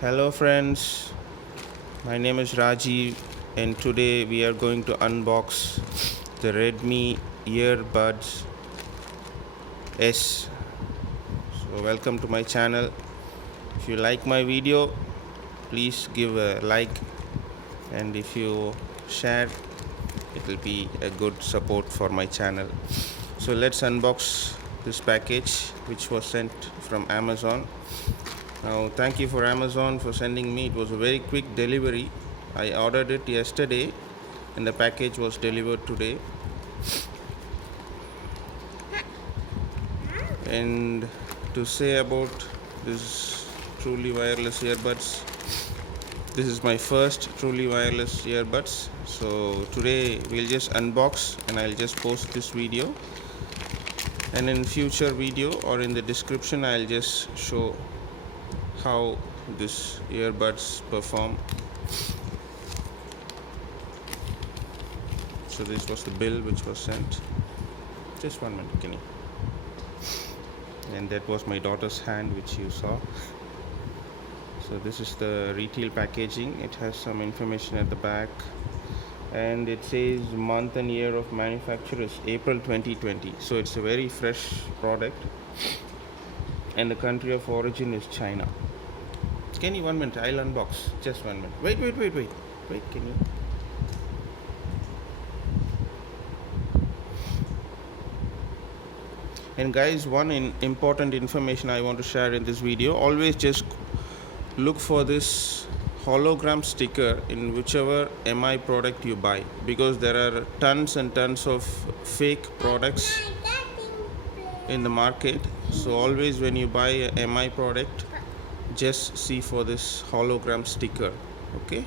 Hello friends, my name is Rajiv and today we are going to unbox the Redmi EARBUDS S. So welcome to my channel. If you like my video, please give a like, and if you share, it will be a good support for my channel. So let's unbox this package which was sent from Amazon. Now thank you for Amazon for sending me. It was a very quick delivery. I ordered it yesterday and the package was delivered today. And to say about this truly wireless earbuds, this is my first truly wireless earbuds. So today we'll just unbox and I'll just post this video, and in future video or in the description I'll just show how this earbuds perform. So this was the bill which was sent. Just 1 minute, Kenny. And that was my daughter's hand which you saw. So this is the retail packaging. It has some information at the back and it says month and year of manufacture is April 2020. So it's a very fresh product and the country of origin is China. Kenny, 1 minute, I'll unbox. Just 1 minute. Wait, Kenny. And guys, one important information I want to share in this video. Always just look for this hologram sticker in whichever MI product you buy, because there are tons and tons of fake products in the market. So always when you buy a MI product, just see for this hologram sticker. Okay.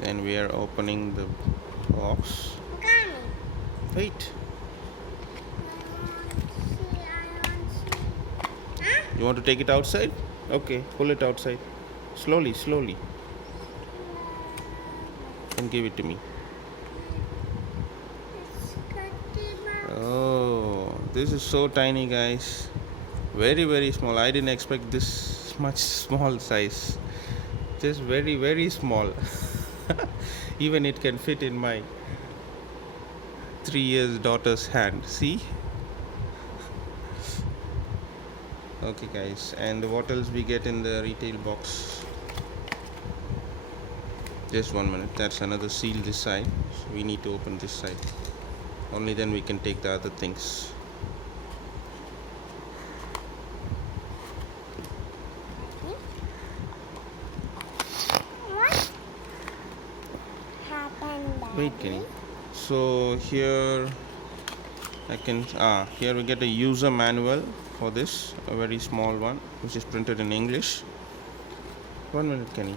Then we are opening the box. Wait. You want to take it outside? Okay, pull it outside. Slowly. And give it to me. Oh, this is so tiny, guys. Very small. I didn't expect this much small size. Just very small. Even it can fit in my 3 years daughter's hand. See? Okay guys, and what else we get in the retail box? Just 1 minute. That's another seal this side, so we need to open this side. Only then we can take the other things. Wait, Kenny. So here I can here we get a user manual for this, a very small one, which is printed in English. 1 minute, Kenny.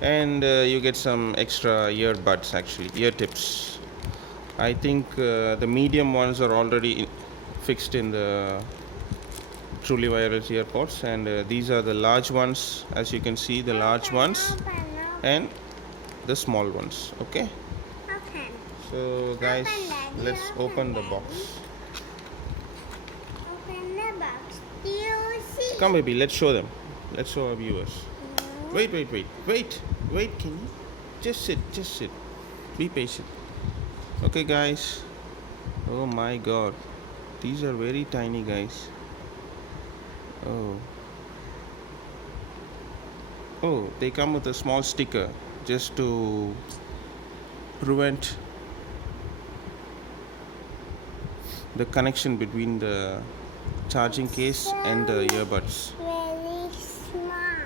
And you get some extra earbuds, actually ear tips. I think the medium ones are already fixed in the truly wireless earpods, and these are the large ones, as you can see, the large ones and the small ones. Okay, so guys, let's open the box. Come baby, let's show them. Let's show our viewers. Wait, can you just sit, be patient. Okay guys, oh my god, these are very tiny, guys. Oh, they come with a small sticker just to prevent the connection between the charging case and the earbuds. Very small.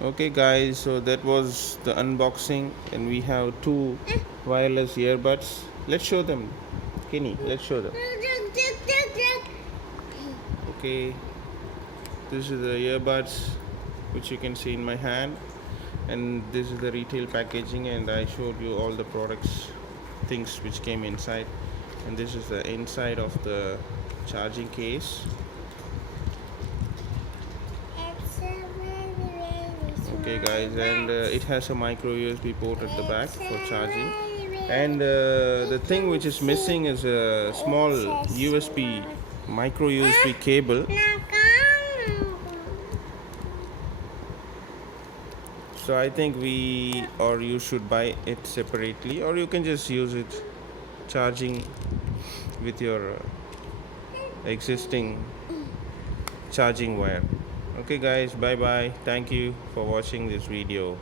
Okay guys, so that was the unboxing, and we have two wireless earbuds. Let's show them, Kenny. Let's show them. Okay, this is the earbuds which you can see in my hand, And this is the retail packaging, and I showed you all the products, things which came inside. And this is the inside of the charging case. It's a very small Okay guys, and box. it has a micro USB port at the back It's for a charging. very, And the thing which is missing is a small It's a USB, small- micro USB cable. Nakam. So I think you should buy it separately, or you can just use it charging with your existing charging wire. Okay guys, bye bye. Thank you for watching this video.